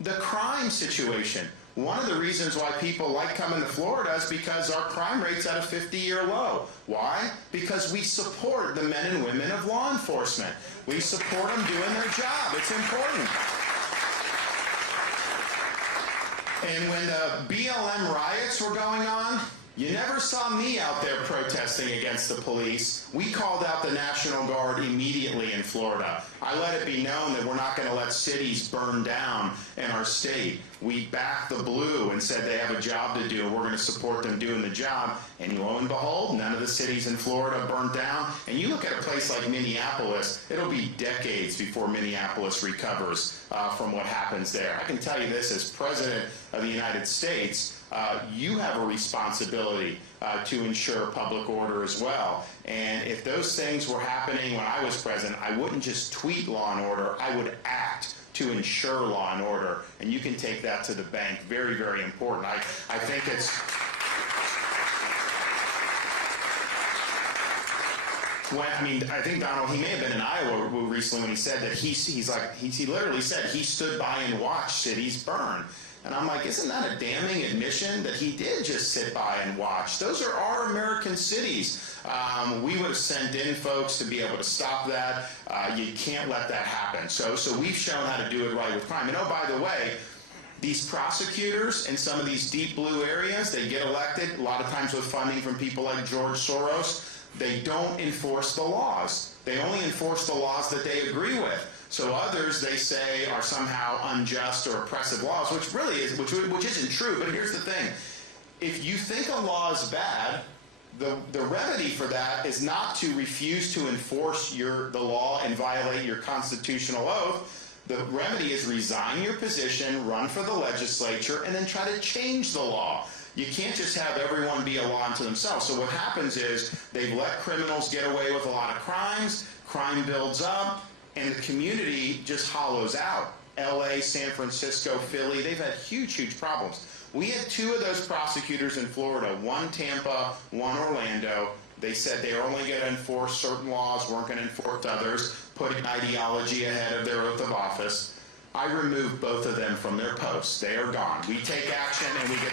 The crime situation. One of the reasons why people like coming to Florida is because our crime rate's at a 50-year low. Why? Because we support the men and women of law enforcement. We support them doing their job. It's important. And when the BLM riots were going on, you never saw me out there protesting against the police. We called out the National Guard immediately in Florida. I let it be known that we're not going to let cities burn down in our state. We backed the blue and said they have a job to do, and we're going to support them doing the job. And lo and behold, none of the cities in Florida burnt down. And you look at a place like Minneapolis, it'll be decades before Minneapolis recovers from what happens there. I can tell you this, as President of the United States, you have a responsibility to ensure public order as well. And if those things were happening when I was president, I wouldn't just tweet law and order, I would act to ensure law and order. And you can take that to the bank. Very, very important. I think it's... I think Donald, he may have been in Iowa recently when he said that he literally said he stood by and watched cities burn. And I'm like, isn't that a damning admission that he did just sit by and watch? Those are our American cities. We would have sent in folks to be able to stop that. You can't let that happen. So we've shown how to do it right with crime. And oh, by the way, these prosecutors in some of these deep blue areas, they get elected, a lot of times with funding from people like George Soros. They don't enforce the laws. They only enforce the laws that they agree with. So others, they say, are somehow unjust or oppressive laws, which really is, which isn't true. But here's the thing. If you think a law is bad, the remedy for that is not to refuse to enforce the law and violate your constitutional oath. The remedy is resign your position, run for the legislature, and then try to change the law. You can't just have everyone be a law unto themselves. So what happens is they've let criminals get away with a lot of crimes, crime builds up, and the community just hollows out. LA, San Francisco, Philly, they've had huge, huge problems. We had two of those prosecutors in Florida, one Tampa, one Orlando. They said they were only going to enforce certain laws, weren't going to enforce others, putting ideology ahead of their oath of office. I removed both of them from their posts. They are gone. We take action and we get